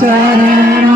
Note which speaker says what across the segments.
Speaker 1: da da da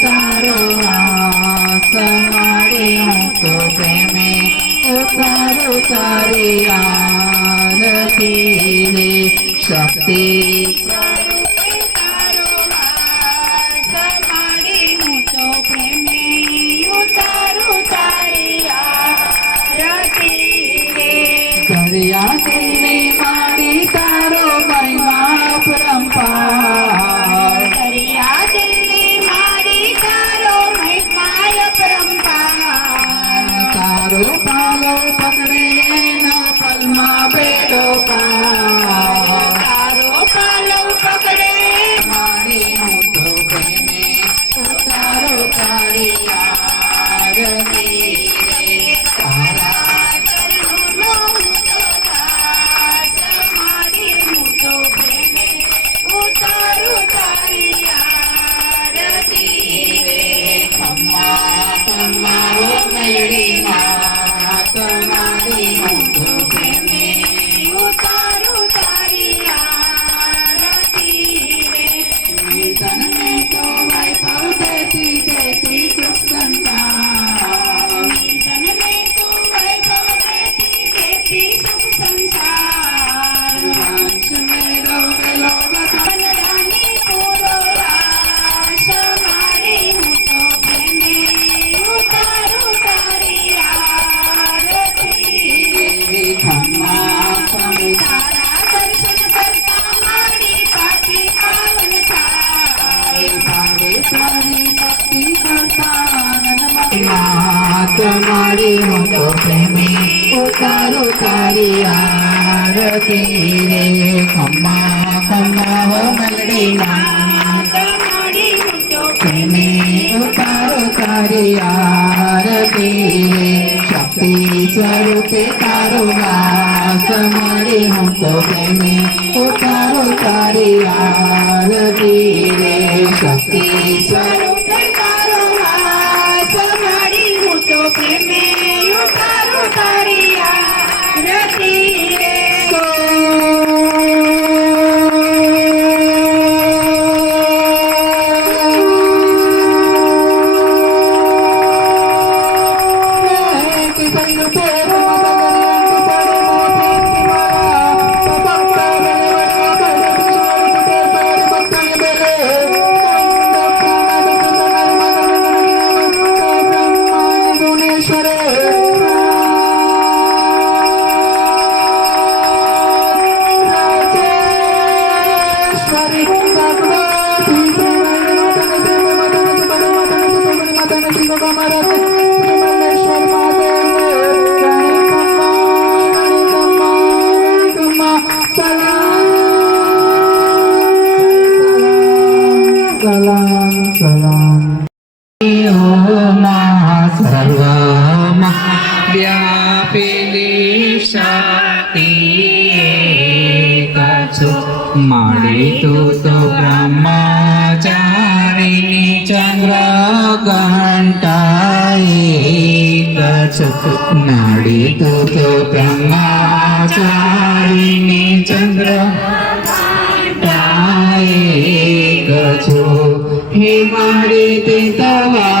Speaker 1: તારો વાસ મારે હું તો પ્રેમે તારો
Speaker 2: તારી આરતી
Speaker 1: શક્તિ માં
Speaker 2: તમારી હું તો પ્રેમે, ઉતારો તારી આરતી
Speaker 1: રે. ખમ્મા ખમ્મા હો મલડી
Speaker 2: ના
Speaker 1: પ્રેમે, ઉતારો તારી આરતી રે. શક્તિ સ્વરૂપે તારો વાસ મારી હું તો પ્રેમે, ઉતારો તારી આરતી રે. શક્તિ સ્વરૂપ નાડી દૂત બ્રહ્માચારીની ચંદ્ર એક છો હે મારી તે તવા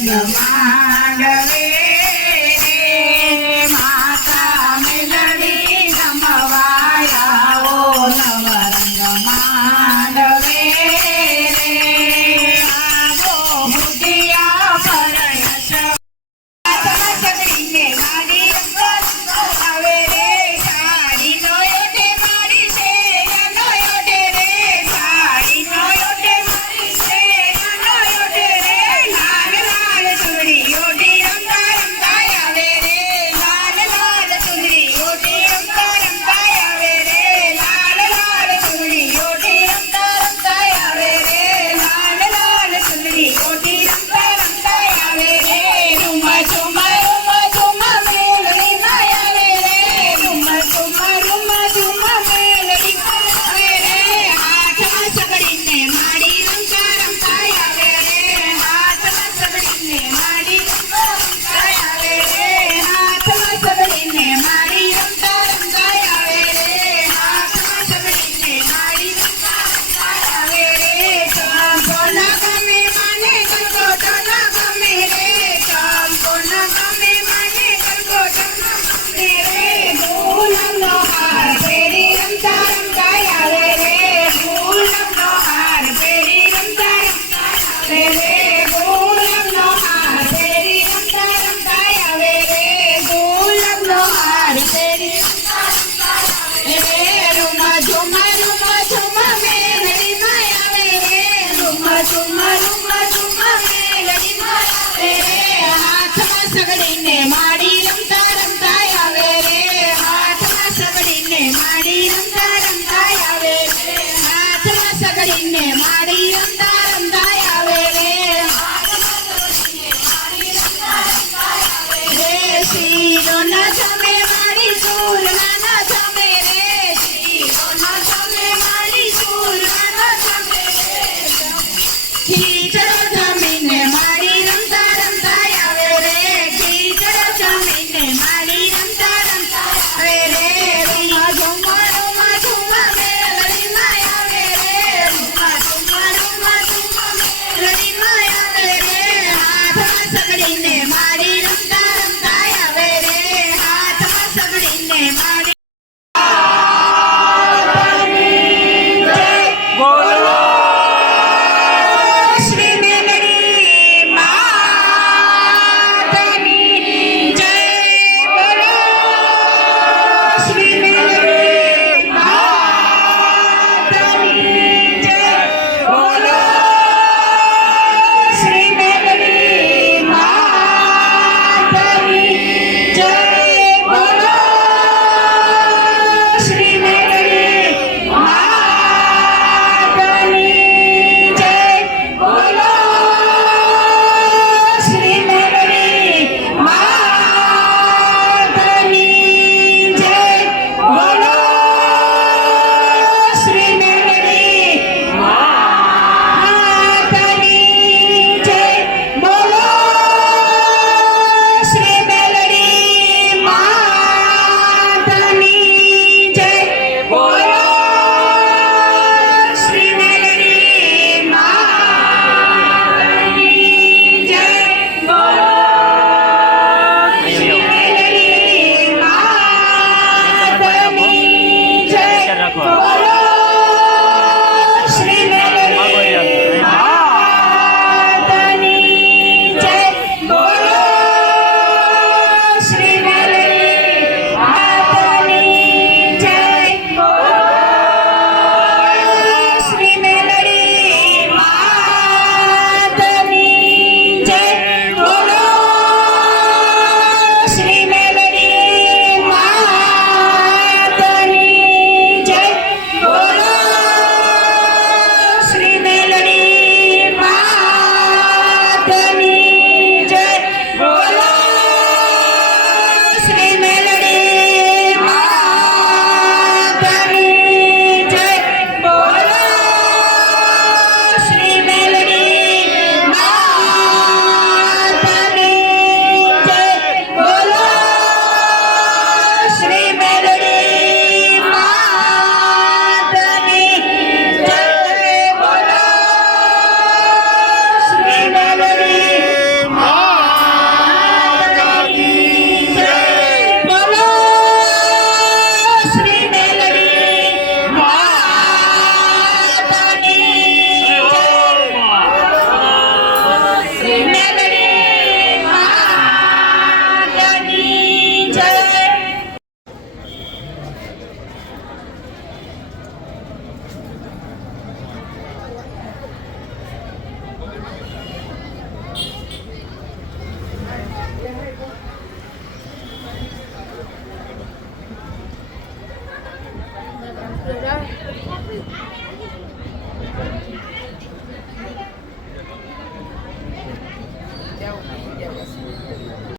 Speaker 2: Namah Devi.